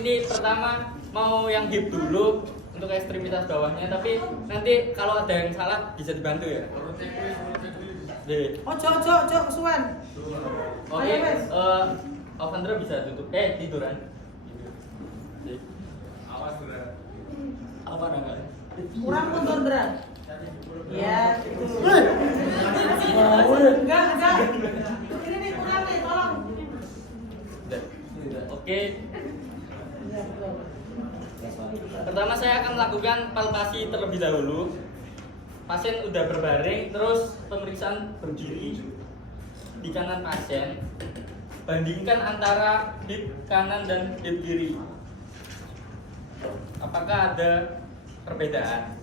ini pertama mau yang hip dulu untuk ekstremitas bawahnya, tapi nanti kalau ada yang salah bisa dibantu ya. Ojo kesuwen. Oke, Alvandra bisa tutup. Tiduran. Awas berat. Apa enggak? Kurang mundur berat. Ya, gitu. Enggak. Ini nih kurang nih, tolong. Oke. Pertama saya akan melakukan palpasi terlebih dahulu. Pasien udah berbaring, terus pemeriksaan berdiri di kanan pasien. Bandingkan antara hip kanan dan hip kiri. Apakah ada perbedaan?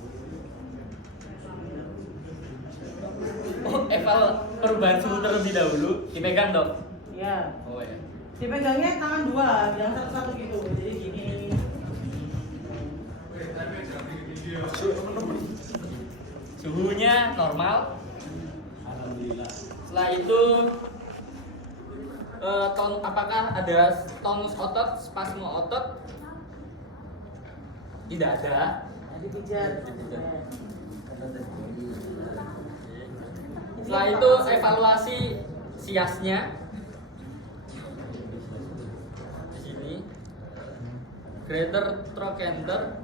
Eval perubahan suhu terlebih dahulu. Dipegang dok. Ya. Oh ya. Dipegangnya tangan dua, jangan satu-satu gitu. Jadi gini. Suhunya normal. Alhamdulillah. Setelah itu apakah ada tonus otot, spasme otot? Tidak ada. Dipijat. Setelah itu evaluasi siasnya. Di sini. Greater trochanter.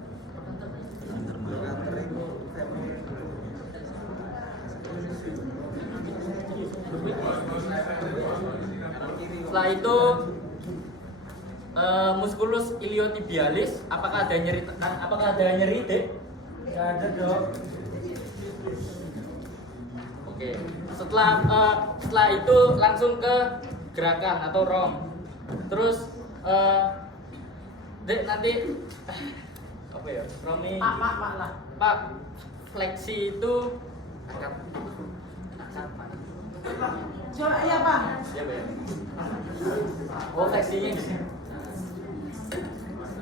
Setelah itu musculus iliotibialis, apakah ada nyeri dek? Enggak ada, Dok. Oke. Setelah itu langsung ke gerakan atau rom. Terus dek nanti apa ya? Romi. Pak lah. Pak, fleksi itu Coba ya, Pak. siapa ya? Oh, fleksinya gini.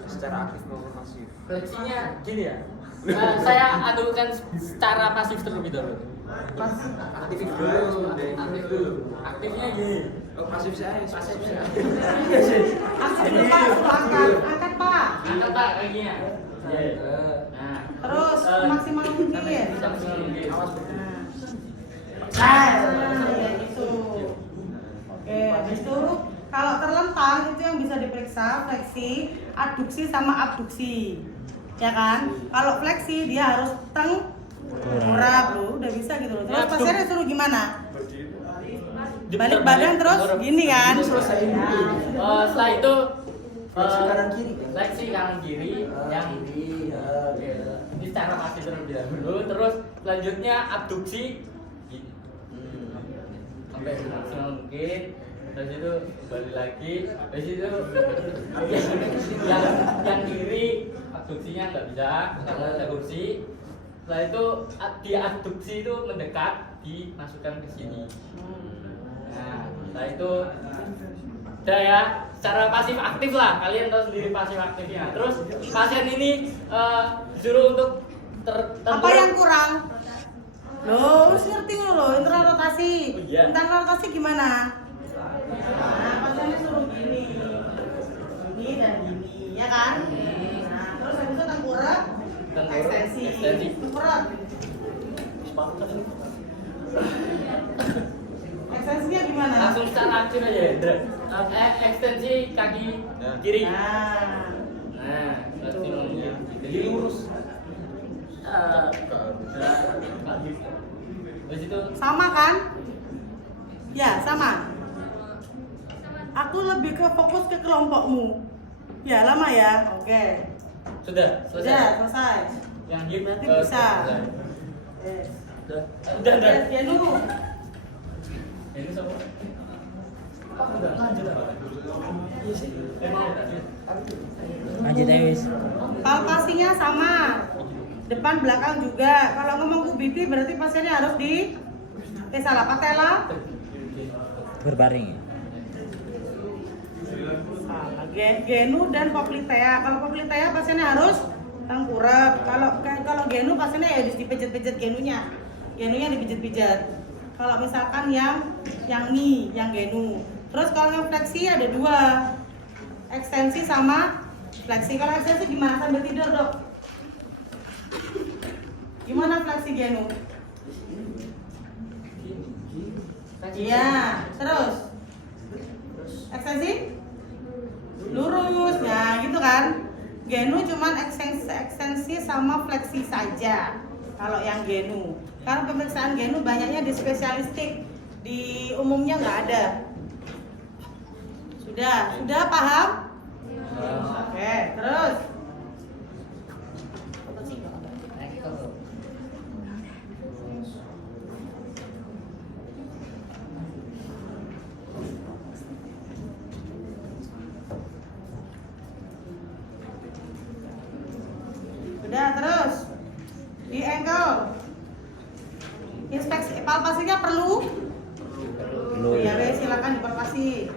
Secara aktif maupun pasif. Fleksinya gini ya. Saya adukan secara pasif terlebih dahulu. Aktif dulu. Aktif dulu. Aktifnya gini. Oh, pasif saya. Pasif saya. Angkat dulu, Pak. Angkat, Pak. Angkat Pak kakinya. Nah, Terus maksimal mungkin. bisa maksimal mungkin. Ya gitu. Oke, habis itu kalau terlentang itu yang bisa diperiksa fleksi, adduksi sama abduksi. Ya kan? Kalau fleksi dia harus tengkurap loh, udah bisa gitu loh. Terus pasiennya suruh gimana? Balik badan terus gini kan? Setelah itu Fleksi kanan kiri. Fleksi kanan kiri yang ini secara pasif terlebih dahulu. Terus selanjutnya abduksi gini. Sampai maksimal mungkin. Terus itu kembali lagi. Terus itu yang kiri abduksinya nggak bisa karena ada kursi. Setelah itu di abduksi itu mendekat, dimasukkan ke sini. Nah, setelah itu udah ya, secara pasif aktif lah, kalian tahu sendiri pasif aktifnya. Terus pasien ini disuruh untuk Apa yang kurang? Loh, harus ngerti loh, internal rotasi. Oh, iya. Internal rotasi gimana? Nah, pasiennya suruh gini. Gini dan gini, ya kan? Nah, terus habis itu tengkurap, ekstensi. Tengkurap. Ekstensinya gimana? langsung secara aktif aja ya, Indra. Ekstensi kaki kiri. Nah, Maksimal mungkin. Jadi lurus. Terus itu sama kan? Ya, sama. Aku lebih ke fokus ke kelompokmu. Ya, lama ya. Oke. sudah Sudah, selesai. selesai. Yang hip Berarti bisa. selesai. Yes. Udah. Ya dulu. Ini sama. Lanjut apa? Lanjut aja wis. Palpasinya sama. Depan belakang juga. Kalau ngomong UBP berarti pasiennya harus di salah patella. Berbaring. Salah. Genu dan poplitea. Kalau poplitea pasiennya harus tengkurap. Kalau genu pasiennya ya dipijat-pijat genunya. Genunya dipijat-pijat. Kalau misalkan yang genu. Terus kalau yang fleksi ada dua. Ekstensi sama Fleksi. Kalau ekstensi gimana sambil tidur, Dok? Gimana fleksi genu? Iya, terus ekstensi lurus, ya gitu kan? Genu cuman ekstensi sama fleksi saja. Kalau yang genu, karena pemeriksaan genu banyaknya di spesialistik, di umumnya nggak ada. Sudah paham? Oke, terus. Udah, terus di ankle inspeksi palpasinya perlu? Ya wes, silakan dipalpasi.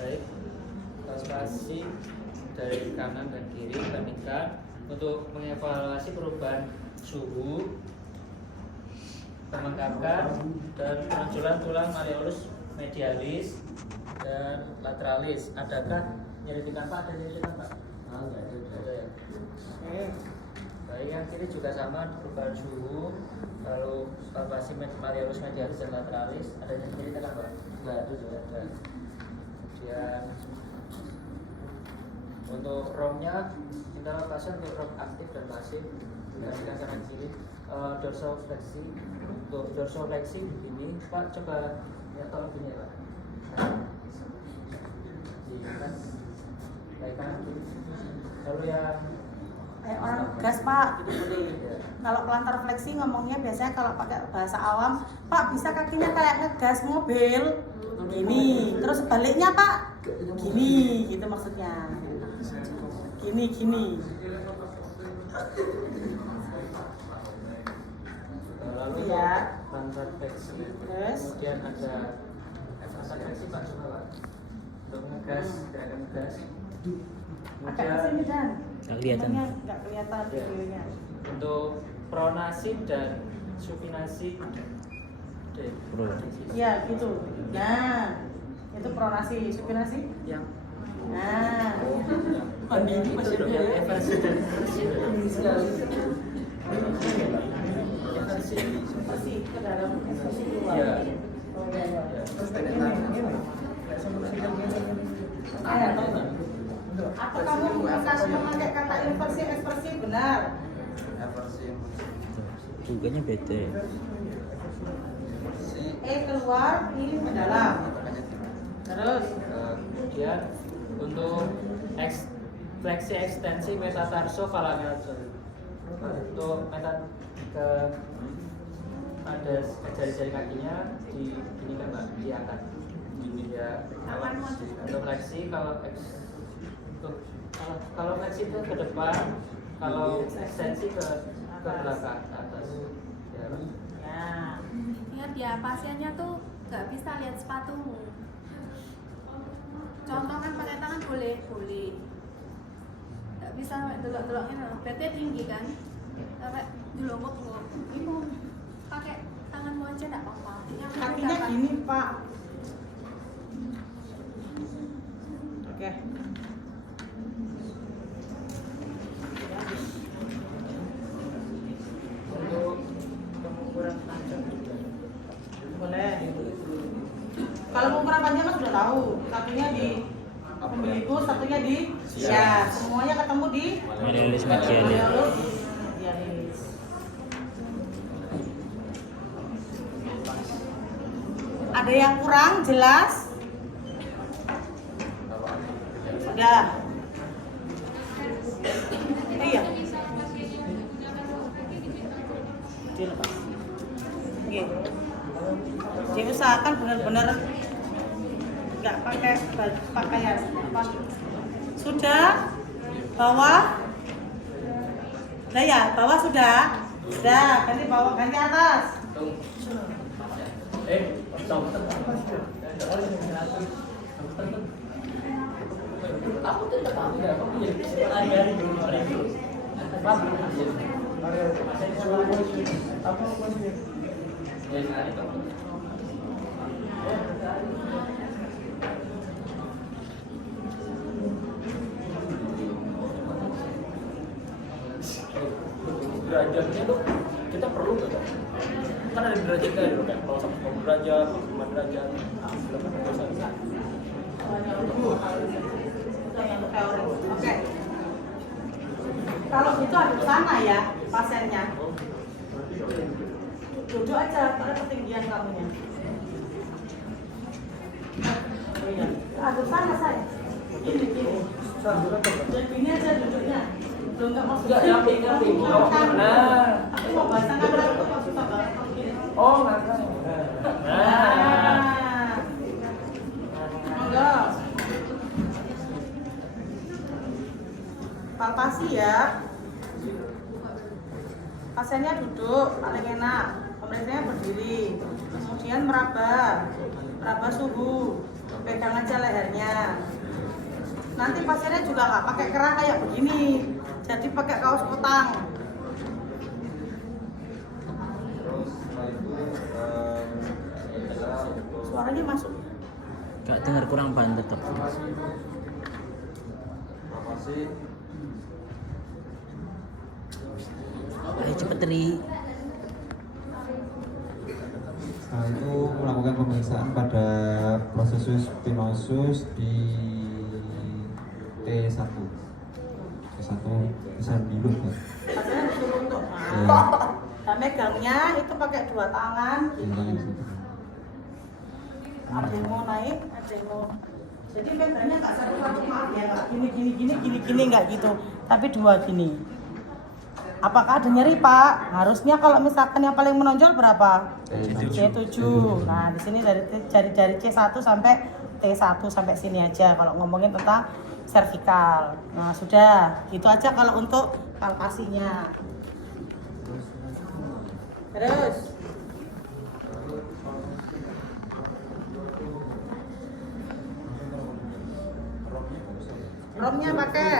Baik, palpasi dari kanan dan kiri bandingkan untuk mengevaluasi perubahan suhu, pembengkakan dan penonjolan tulang malleolus medialis dan lateralis. Adakah nyeri di kampak? Ada nyeri di kampak? Ada ya. Baik, yang kiri juga sama, perubahan suhu. Kalau palpasi malleolus medialis dan lateralis, ada nyeri di kampak? Enggak, itu juga ada. Kemudian untuk ROM-nya kita pasang untuk ROM aktif dan pasif dibandingkan kanan kiri. Dorsofleksi, untuk dorsofleksi begini, Pak, coba ya tolong begini ya, Pak. Kan baik kanan kiri. Lalu yang Orang gas, Pak. ya. Kalau pelantar fleksi ngomongnya biasanya kalau pakai bahasa awam, Pak bisa kakinya kayak ngegas mobil, gini. Terus sebaliknya, Pak, gini, gitu maksudnya. Gini. Lalu Ya. plantar fleksi. Terus? Kemudian ada plantar fleksi, Pak, coba, Pak. Untuk ngegas, gerakan ngegas. Agak kesini Dan. Nggak kelihatan. Ngomongnya nggak kelihatan Ya. videonya. Untuk pronasi dan supinasi. Pro. Iya, gitu. Nah, itu pronasi, supinasi. Yang Nah, ini masih ada eversi dan eversi. seperti ke dalam, seperti keluar. Iya. Oh iya, iya. Apa kamu memakai kata inversi ekspresi benar? Juga beda ya. Keluar, ini ke dalam. Terus Kemudian untuk fleksi ekstensi metatarso falangeal. Untuk ke ada jari-jari kakinya di gini kan, Mbak, diangkat. Ya. Untuk fleksi kalau fleksi itu ke depan, kalau ekstensi ke belakang ke atas. Ya, Mbak. ya. Ingat ya, pasiennya tuh nggak bisa lihat sepatumu. Contoh kan pakai tangan boleh. Nggak bisa delok-deloknya loh. Berarti tinggi kan? Sampai delongok loh. Ibu pakai tanganmu aja nggak apa-apa. Yang Kakinya dapat. gini, Pak. Oke. Untuk pengukuran panjang juga. Boleh. Kalau ukuran panjang kan sudah tahu. Satunya di umbilikus, satunya di ya. Semuanya ketemu di Malleolus medialis. malleolus medialis. Ada yang kurang jelas? Sudah. Iya. Dilepas. Oke. Jadi usahakan benar-benar nggak pakai pakaian apa. Sudah? Bawah? Nah ya, bawah sudah. Sudah, ganti bawah, ganti atas. Aku tetap aku ya, aku hari-hari derajatnya tuh kita perlu nggak dok? Kan ada derajatnya ya dok, kayak kalau 150 derajat, 5 derajat, Oke. Kalau gitu ada sana ya pasiennya. Duduk aja pada ketinggian kamunya. Ada sana saya. Gini. Dan gini aja duduknya. Belum nggak masuk. Nggak nyamping. Nah, Aku mau bahasa nggak aku mau susah banget kalau gini. oh nggak. Nah. Enggak. Palpasi ya. Pasiennya duduk, paling enak. Pemeriksaannya berdiri. Kemudian meraba suhu. Pegang aja lehernya. Nanti pasiennya juga nggak pakai kerah kayak begini. Jadi pakai kaos kutang. Suaranya masuk. Gak dengar kurang banget dok. Ayo cepet Ri. Setelah itu melakukan pemeriksaan pada prosesus pinosus di T1. T1 bisa duduk ya. Pasiennya disuruh untuk Ya, nah, megangnya itu pakai dua tangan. tinggal di situ. Ada yang mau naik, ada yang mau. Jadi megangnya nggak satu maaf ya, nggak gini nggak gitu, tapi dua gini. Apakah ada nyeri Pak? Harusnya kalau misalkan yang paling menonjol berapa? C7. Nah di sini dari C1 sampai T1 sampai sini aja kalau ngomongin tentang servikal. Nah sudah, gitu aja kalau untuk palpasinya. Terus romnya pakai.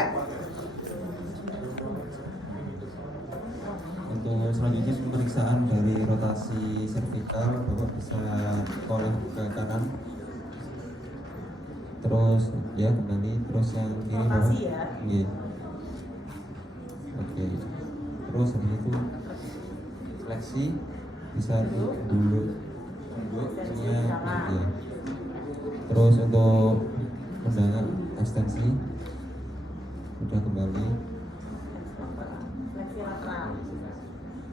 Untuk selanjutnya pemeriksaan dari rotasi servikal, Bapak bisa koleh ke kanan. Terus ya kembali, terus yang kiri Bapak. Rotasi ya. Iya. Oke. Terus habis itu fleksi bisa dulu ininya ya. Terus untuk undangan ekstensi udah kembali. Fleksi lateral.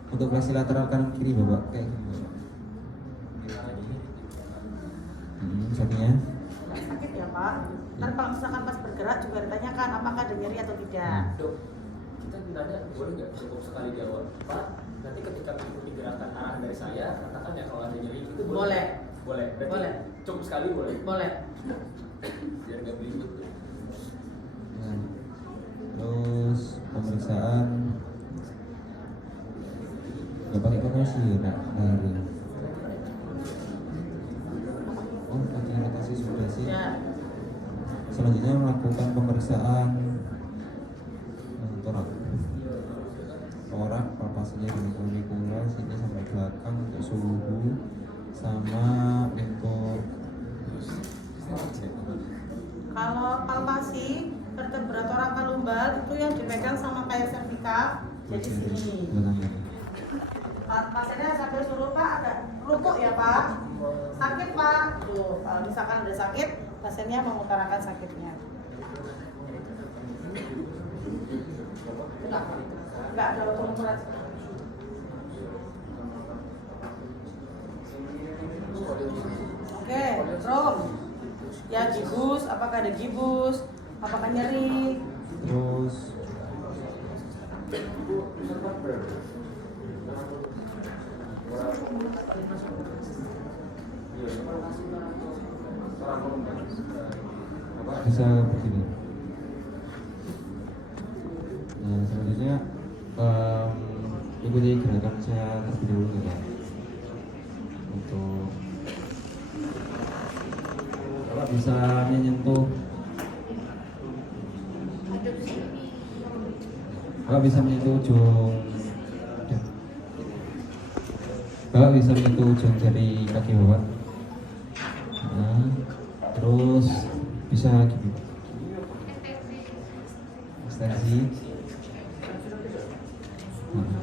Untuk fleksi lateral kanan kiri Bapak kayak gini. Satunya Sakit ya Pak. Ntar kalau misalkan pas bergerak juga ditanyakan apakah ada nyeri atau tidak. Dok, kita nanya boleh nggak cukup sekali jawab? Pak, nanti ketika mengikuti gerakan arahan dari saya, katakan ya kalau ada nyeri itu Boleh. Boleh. Berarti Boleh. cukup sekali boleh. Boleh. Biar nggak belibet. Nah, terus pemeriksaan nggak pakai kursi ya nak dari lagi rotasi sudah sih. Ya. Selanjutnya melakukan pemeriksaan torak palpasinya dari klavikula sini sampai belakang untuk suhu sama untuk Kalau palpasi vertebra thoracal lumbal itu yang dipegang sama kayak servikal jadi sini. belakangnya. Pasiennya sampai suruh Pak ada lutut ya Pak. Sakit Pak. Tuh, kalau misalkan ada sakit, pasiennya mengutarakan sakitnya. Enggak ada ukuran. Oke, Rom. Ya gibus, apakah ada gibus? Apakah nyeri? Terus bisa begini. Nah selanjutnya ikuti gerakan saya terlebih dahulu ya. Untuk Bapak bisa menyentuh, Bapak bisa menyentuh ujung, Bapak bisa menyentuh ujung jari kaki Bapak. Nah, terus bisa gini, ekstensi. Nah,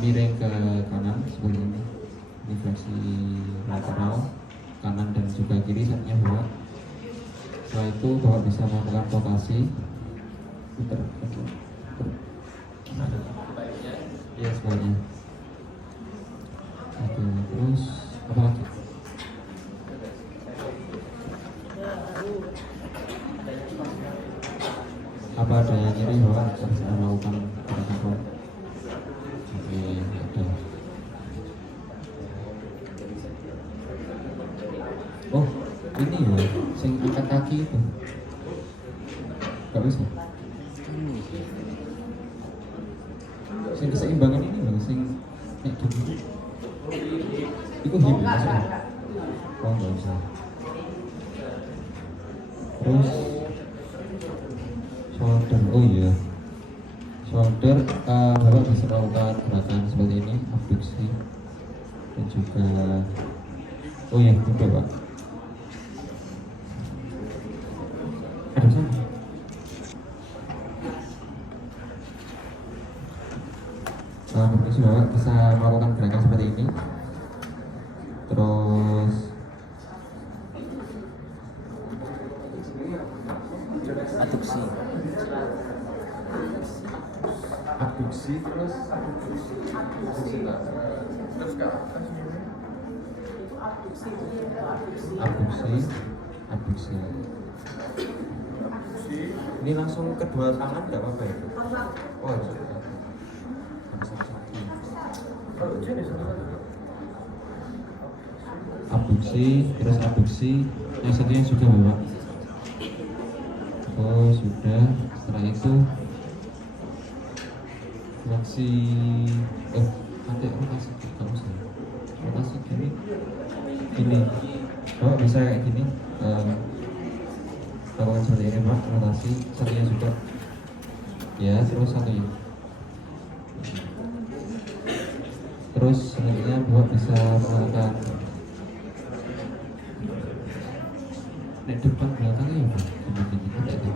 miring ke kanan seperti ini. Ini fleksi lateral kanan dan juga kiri, sampingnya bawah. Setelah itu bapak bisa melakukan rotasi, putar, ya semuanya. Oke, terus apa lagi? Apa ada yang nyeri bapak bisa melakukan gerakan rot? Oke, ada. Oh, ini ya, sing angkat kaki itu. Gak bisa. Sing keseimbangan ini loh, sing kayak gini. Itu hip maksudnya. Oh, nggak bisa. Terus shoulder, oh iya. Shoulder, bapak bisa melakukan gerakan seperti ini, abduksi dan juga, oh iya, juga pak. Ada sana. Abduksi bapak bisa melakukan gerakan seperti ini. Terus Adduksi. abduksi terus abduksi. Ini langsung kedua tangan nggak apa-apa ya? Oh harus abduksi, terus abduksi, yang satunya juga bapak. Oh sudah, setelah itu fleksi, nanti rotasi, nggak usah rotasi gini, bapak bisa kayak gini, lakukan seperti ini pak, rotasi, satunya juga, ya terus satunya. Terus selanjutnya bapak bisa melakukan naik depan belakangnya ya pak, gini tidak itu.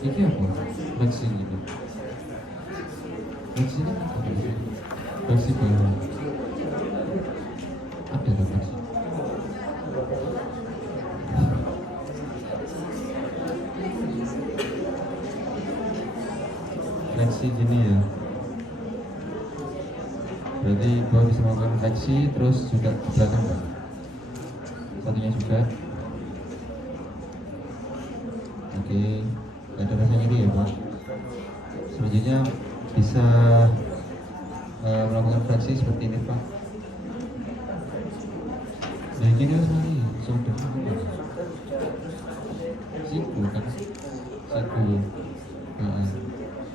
Ini apa? Fleksi gitu. Fleksi ini apa? Fleksi bawah. Ada tak fleksi? Fleksi gini ya. Berarti bapak bisa melakukan fleksi terus juga ke belakang pak. Satunya juga. Oke, ada rasa nyeri ya pak. Selanjutnya bisa melakukan fleksi seperti ini pak. Nah gini harus lagi, shoulder siku kan, siku,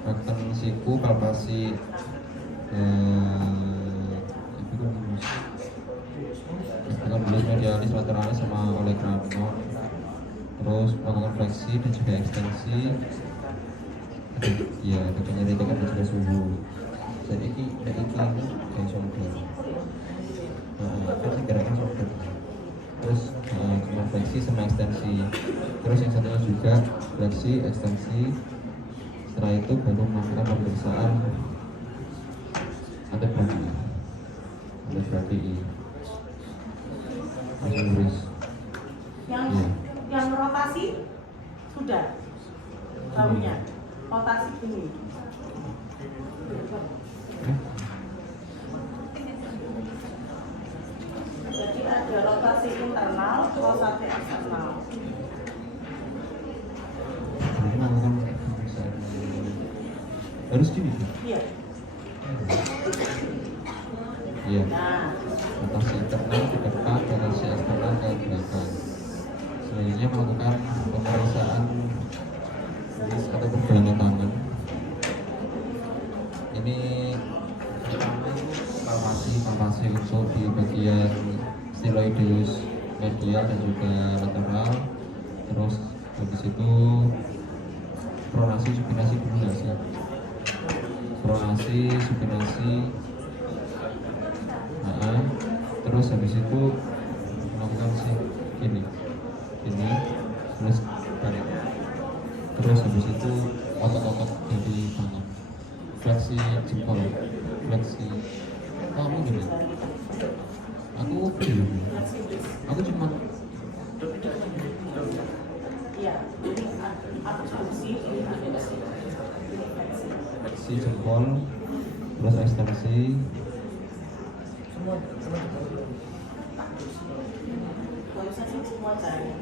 rakan siku, palpasi, epicondylis medialis lateralis sama olecranon. Terus melakukan fleksi dan juga ekstensi. Ya, ada penyelidikan dan juga suhu. Jadi ini kayak shoulder. Fleksi gerakan shoulder. Terus cuma fleksi sama ekstensi. Terus yang satunya juga fleksi, ekstensi. Setelah itu baru melakukan pemeriksaan antebody. Langsung tulis. Yang rotasi sudah tahunya, rotasi ini. Jadi ada rotasi internal, rotasi eksternal. Jadi melakukan pemeriksaan. Harus gini kan? Iya. Iya. Nah, Rotasi internal ke depan, rotasi eksternal ke belakang. Selanjutnya melakukan pemeriksaan atau pergelangan tangan. Ini palpasi untuk di bagian styloideus medial dan juga lateral. Terus habis itu pronasi supinasi dulu nggak sih? Pronasi supinasi. Terus habis itu melakukan gini, terus balik, terus habis itu otot-otot dari tangan. fleksi jempol, fleksi. Kamu gimana? Aku belum. Aku cuma Iya, ini abduksi, ini abduksi. fleksi jempol, terus ekstensi. Kalau bisa sih semua jari.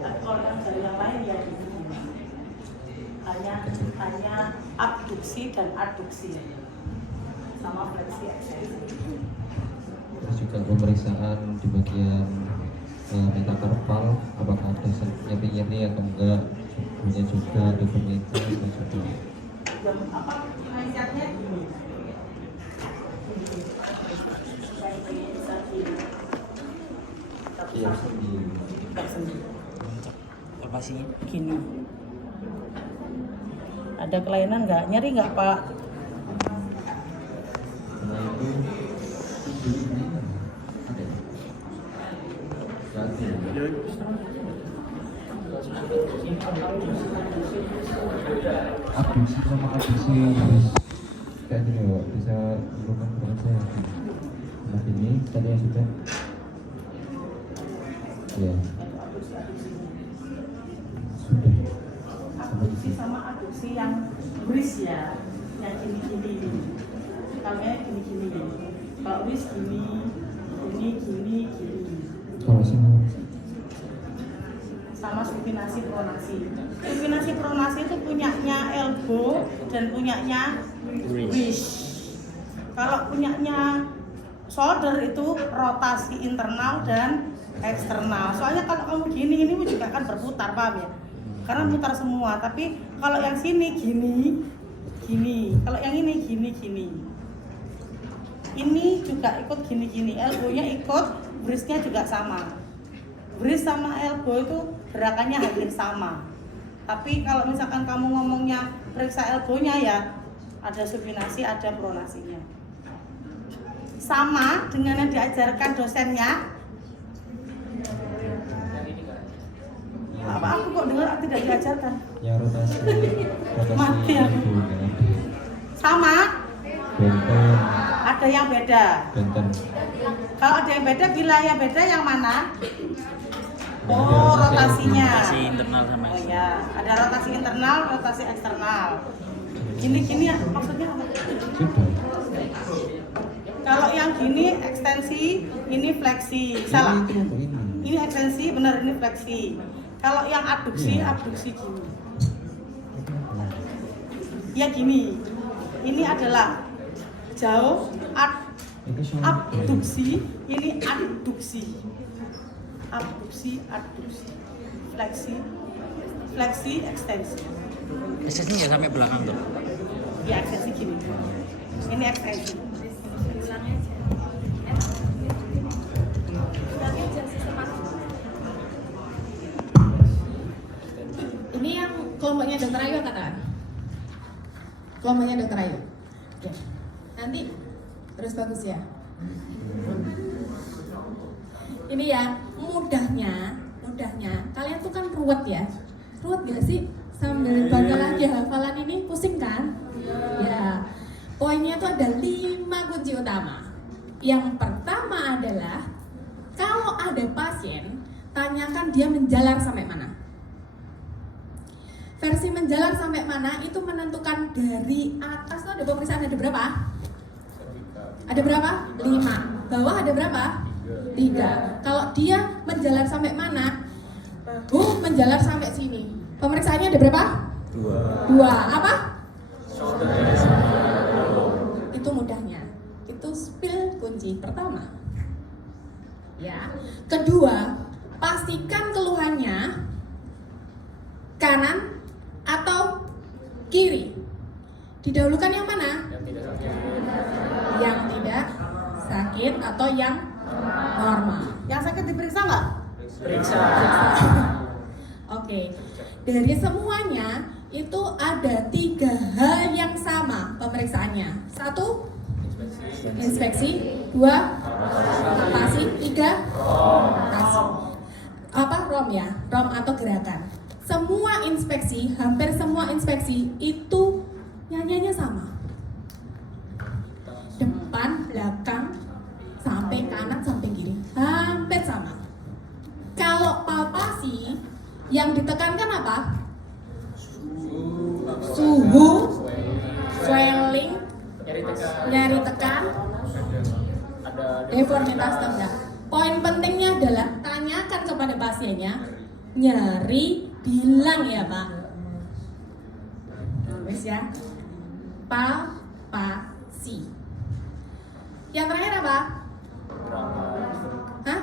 Tapi kalau yang lain ya gini. Hanya abduksi dan adduksi sama fleksi ekstensi. Terus juga pemeriksaan di bagian metakarpal, apakah ada nyeri atau enggak, punya juga dokumentasi dan juga. Jam apa mindsetnya gini. Iya, sendiri. Apa sih? Gini. Ada kelainan nggak? Nyeri nggak Pak? Nah itu ada. Berarti abduksi sama abduksi harus kayak gini loh, bisa lumayan berasa ya. Nah ini tadi yang sudah ya sudah Abduksi sama adduksi yang bris ya, yang gini-gini. Kalau gini-gini. Kalau bris gini. kalau semua Sama supinasi pronasi. Supinasi pronasi itu punyanya elbow dan punyanya wrist. Kalau punyanya shoulder itu rotasi internal dan eksternal. Soalnya kalau kamu gini ini juga akan berputar, paham ya? Karena putar semua. Tapi kalau yang sini gini. Kalau yang ini gini. Ini juga ikut gini. Elbow-nya ikut, wrist-nya juga sama. Wrist sama elbow itu gerakannya hampir sama. Tapi kalau misalkan kamu ngomongnya periksa elbow-nya ya ada supinasi, ada pronasinya. Sama dengan yang diajarkan dosennya. Apa aku kok dengar tidak diajarkan? ya rotasi Mati aku. elbow-nya. Sama, Benten, ada yang beda. benten. Kalau ada yang beda, wilayah beda yang mana? Oh, rotasinya. Rotasi internal sama Oh ya, ada rotasi internal, rotasi eksternal. Gini ya, maksudnya apa? Sudah. Kalau yang gini ekstensi, ini fleksi. Salah. Ini kelompok ini. Ini ekstensi, benar ini fleksi. Kalau yang adduksi, Iya. abduksi gini. Ya gini. Ini adalah jauh Itu soal abduksi, ini adduksi. Abduksi, fleksi, ekstensi. Eksesnya nggak sampai belakang tuh. Ya ekstensi gini. Ini ekstensi. Ulangnya aja. Ulangnya aja sistematis. Ini yang kelompoknya Dr. Ayu katakan. Kelompoknya Dr. Ayu. Oke. Nanti terus bagus ya. Ini ya mudahnya kalian tuh kan ruwet ya. Ruwet gak sih? Sambil baca lagi hafalan ini pusing kan? Ya. Poinnya tuh ada 5 kunci utama. Yang pertama adalah kalau ada pasien, tanyakan dia menjalar sampai mana. Versi menjalar sampai mana itu menentukan dari atas tuh ada pemeriksaan ada berapa? Ada berapa? 5. Bawah ada berapa? 3. Kalau dia menjalar sampai mana? Menjalar sampai sini. Pemeriksaannya ada berapa? 2. Apa? Itu mudahnya. Itu spill kunci pertama. Ya. Kedua, pastikan keluhannya kanan atau kiri. Didahulukan yang mana? Yang tidak sakit atau yang normal. Yang sakit diperiksa nggak? Periksa. Oke. Dari semuanya itu ada 3 hal yang sama pemeriksaannya. 1, inspeksi. 2, rotasi. 3, rotasi. ROM ya, ROM atau gerakan. Semua inspeksi, hampir semua inspeksi itu nyanyiannya sama. palpasi yang ditekankan apa? Suhu, swelling, nyeri tekan, deformitas tengah. Poin pentingnya adalah tanyakan kepada pasiennya, nyeri bilang ya Pak. Wes ya. Palpasi. Yang terakhir apa? Hah?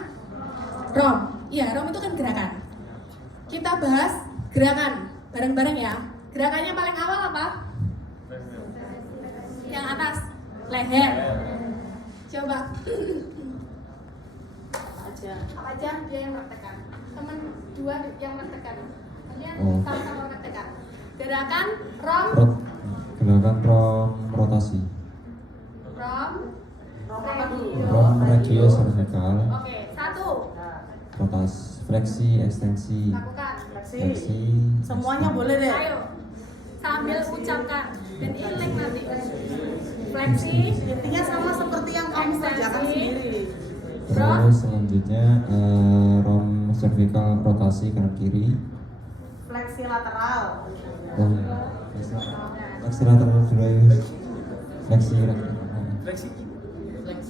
Rom. Iya, rom itu kan gerakan. Kita bahas gerakan bareng-bareng ya. Gerakannya paling awal apa? Yang atas, leher. Coba. Apa aja dia yang praktekkan. Teman dua yang praktekkan. Kalian sama-sama praktekkan. Gerakan rom. Gerakan rom rotasi. Rom Regio cervical. Oke, 1. Rotas, fleksi, ekstensi. Lakukan. Fleksi. Semuanya boleh deh. Ayo. Sambil ucapkan dan inlek nanti. Fleksi. Intinya sama seperti yang kamu kerjakan sendiri. Terus selanjutnya rom cervical rotasi kanan kiri. Fleksi lateral. Oh, fleksi lateral dulu ya. Fleksi lateral.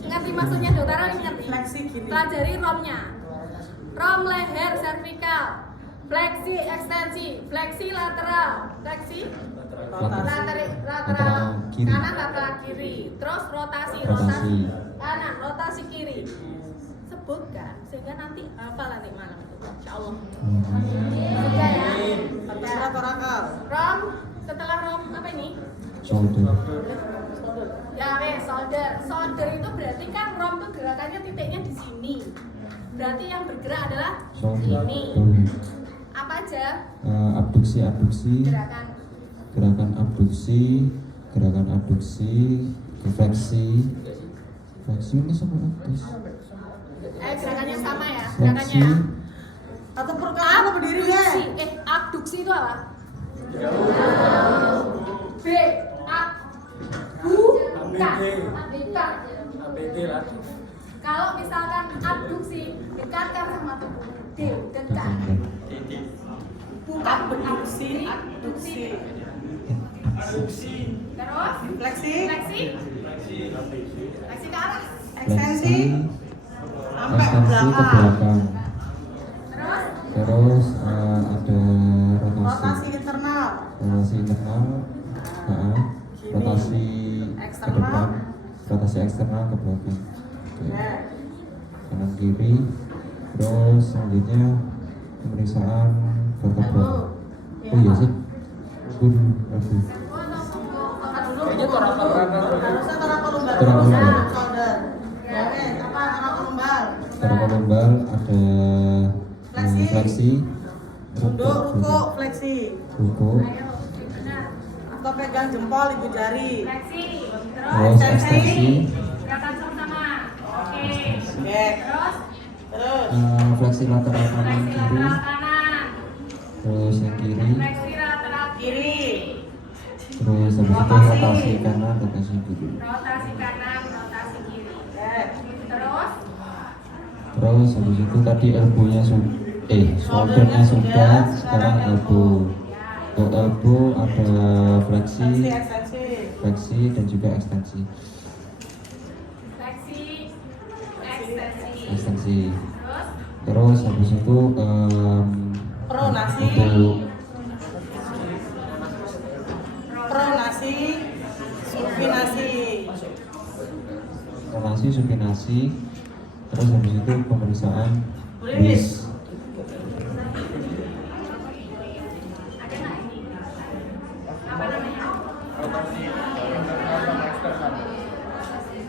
Ngerti maksudnya dokter ingat. Fleksi gini. Pelajari romnya. Rom leher servikal. Fleksi ekstensi, fleksi lateral, fleksi lateral kiri. kanan lateral kiri. Terus rotasi Rotasi. kanan, rotasi kiri. Sebutkan sehingga nanti hafal nanti malam itu. Insyaallah. Sudah ya. Lateral torakal. Rom, setelah rom apa ini? Shoulder. Ya wes, shoulder. Shoulder itu berarti kan rom tuh gerakannya titiknya di sini. Berarti yang bergerak adalah Shoulder. ini. Apa aja? Abduksi, Gerakan gerakan abduksi, fleksi ini sama abduksi. Gerakannya sama ya? Fleksi, Gerakannya ya? Atau perkataan berdiri deh. Abduksi itu apa? B. Bukan. ABD lah. Kalau misalkan abduksi, dekatkan sama tubuh. D. Dekat. Bukan Abduksi, abduksi. Terus? Fleksi. Fleksi ke atas. Ekstensi. Sampai ekstensi ke belakang. belakang. Terus? Terus ada Rotasi internal. rotasi internal, rotasi ke Eksternal. depan, rotasi eksternal ke belakang. Oke. Ya. Kanan kiri. Terus selanjutnya pemeriksaan vertebra. Oh iya sih. Aduh. Kayaknya torakal. Harusnya torakal lumbar. Torakal lumbar. Harusnya shoulder. Ya wes, apa torakal lumbar? Torakal lumbar ada fleksi, Duduk, ruko, fleksi. ruko, Atau pegang jempol ibu jari. Fleksi. terus ekstensi, Gerakan sama-sama. Oke. Back. Terus? Terus. fleksi lateral kanan Fleksi kiri, lateral kanan. terus yang kiri, Fleksi lateral kiri. terus habis itu rotasi kanan, rotasi kiri. Rotasi kanan, rotasi kiri. Back. Terus? Terus habis itu tadi elbow-nya shoulder-nya sudah, sekarang elbow. Untuk elbow ada Fleksi, fleksi, ekstensi. fleksi dan juga ekstensi. Fleksi, ekstensi. Ekstensi. Terus? Terus habis itu Pronasi. untuk Pronasi. Supinasi. pronasi, supinasi. Terus habis itu pemeriksaan Uris. bis. Ada nggak ini? Apa namanya?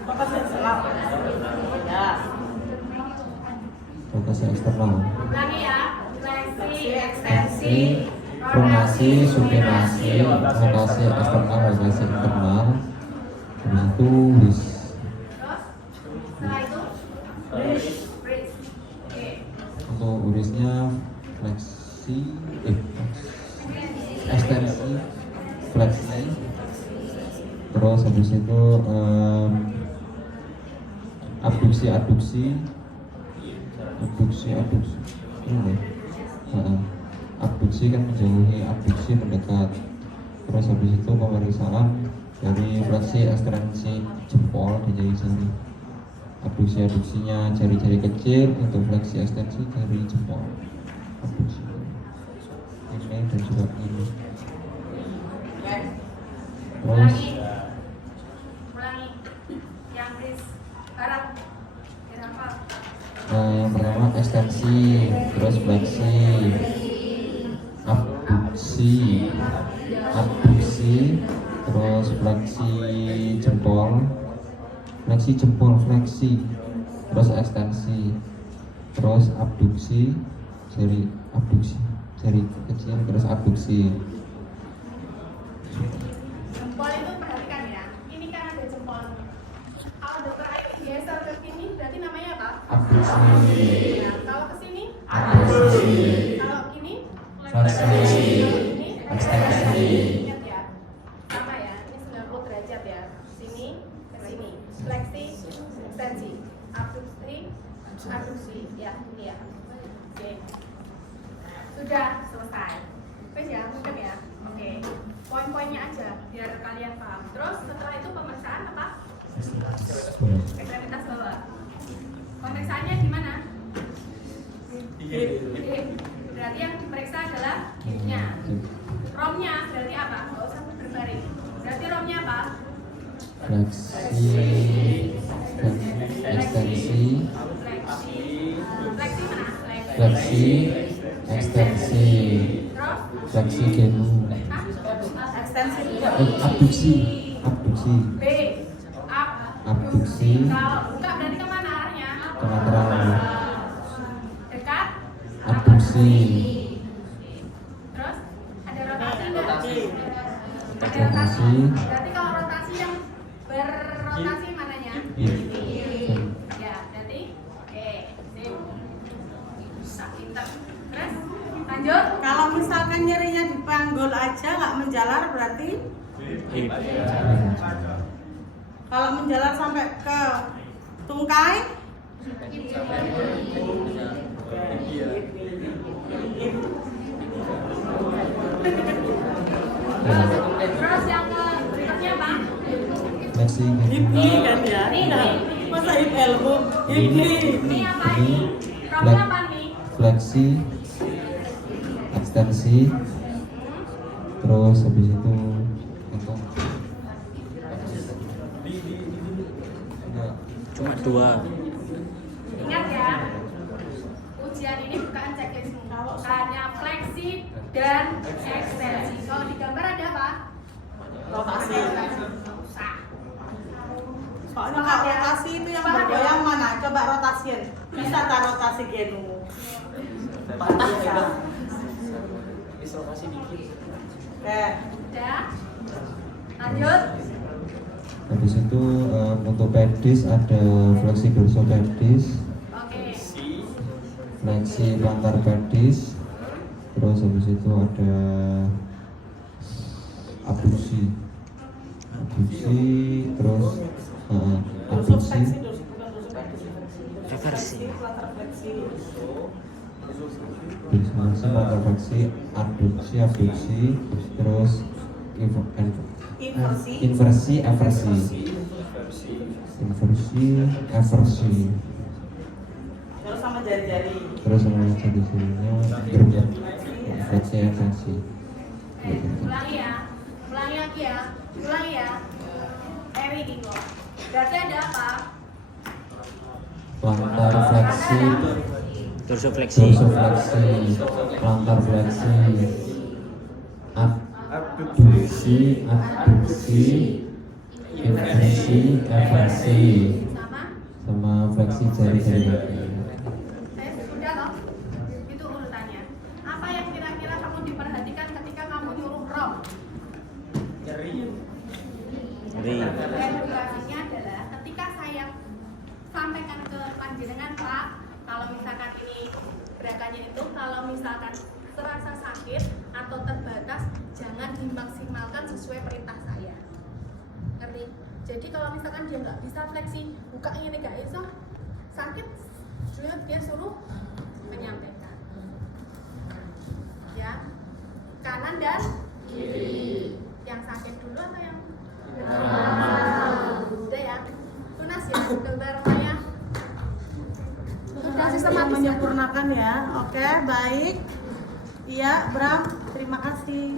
Rotasi eksternal. Ya. Rotasi eksternal. Ulangi ya. Fleksi, ekstensi, Pronasi, supinasi, rotasi eksternal, rotasi internal. Habis itu bis. Terus? Setelah itu? Bridge. Oke. Untuk urisnya fleksi, ekstensi, fleksi. Terus habis itu abduksi. Ini abduksi kan menjauhi, abduksi mendekat. Terus habis itu pemeriksaan dari fleksi ekstensi jempol di jari-jari. Abduksinya jari-jari kecil, untuk fleksi ekstensi jari jempol. Abduksi ini dan juga ini. Terus ulangi yang please harap yang pertama ekstensi, terus fleksi, abduksi, terus fleksi jempol, fleksi, terus ekstensi, terus abduksi, jari kecil, terus abduksi. jempol itu perhatikan ya, ini kan ada jempol. Kalau dokter Ayu geser ke sini berarti namanya apa? Abduksi, Ya, kalau ke sini abduksi, kalau gini fleksi, ini ekstensi. ingat ya, sama ya, ini 90 derajat ya, sini ke sini, fleksi, ekstensi, abduksi, ya ini ya. Oke, sudah selesai. Wes ya, mungkin ya. Oke, poin-poinnya aja biar kalian paham. Terus setelah itu pemeriksaan apa? Ekstremitas bawah. Pemeriksaannya di mana? Hip. Berarti yang diperiksa adalah hipnya. Romnya berarti apa? Nggak usah berbaring. Berarti romnya apa? Fleksi, ekstensi, Fleksi mana? fleksi, ekstensi, Terus? fleksi genu, Hah? Ekstensi. abduksi, B. abduksi, Kalau buka berarti kemana arahnya? lateral, Dekat? abduksi, Terus? Ada rotasi nggak? Rotasi. Ada rotasi. Berarti kalau rotasi yang berrotasi mananya? Ya, berarti oke, sip. Bisa pinter. Terus lanjut. Kalau misalkan nyerinya di panggul aja nggak menjalar berarti kalau menjalar sampai ke tungkai Terus yang berikutnya apa? fleksi hipni genu, kan ya. Nah, masa hip elbow hipni. Ini apa ini? Romnya apa nih? fleksi, ekstensi, terus habis itu Cuma 2. Ingat ya, ujian ini bukan checklist, hanya fleksi dan ekstensi. Kalau di gambar ada apa? Rotasi. Usah. Soalnya kalau rotasi itu yang bergoyang mana? Coba rotasiin. Bisa tak rotasi genu? Bisa. Dislokasi dikit. Oke. Udah. Lanjut. habis itu untuk pedis ada fleksi dorsopedis, Oke. fleksi plantar pedis, terus habis itu ada abduksi, terus abduksi, Reversi. disfungsi, plantar fleksi, abduksi, terus Inversi. eversi. Terus sama jari-jari. Terus sama jari-jarinya berbentuk fleksi eversi. Ulangi ya. Ulangi lagi ya. Ulangi ya. Ewi Dingo. Berarti ada apa? Plantar fleksi, Dorsofleksi. dorsofleksi, plantar fleksi, abduksi, inversi, eversi, Sama? sama fleksi jari-jari kaki. Sudah loh. Itu urutannya. Apa yang kira-kira kamu diperhatikan ketika kamu nyuruh rom? Ri. Dan edukasinya adalah ketika saya sampaikan ke panjenengan Pak, kalau misalkan ini gerakannya itu, kalau misalkan terasa sakit atau terbatas, jangan dimaksimalkan sesuai perintah saya. Ngerti? Jadi kalau misalkan dia nggak bisa fleksi, buka ini nggak bisa, sakit, dia suruh menyampaikan. Ya, kanan dan kiri. Yang sakit dulu atau yang udah ya? Lunas ya, dokter Maya? Udah sistematis menyempurnakan ya. Oke, baik. Iya, Bram, terima kasih.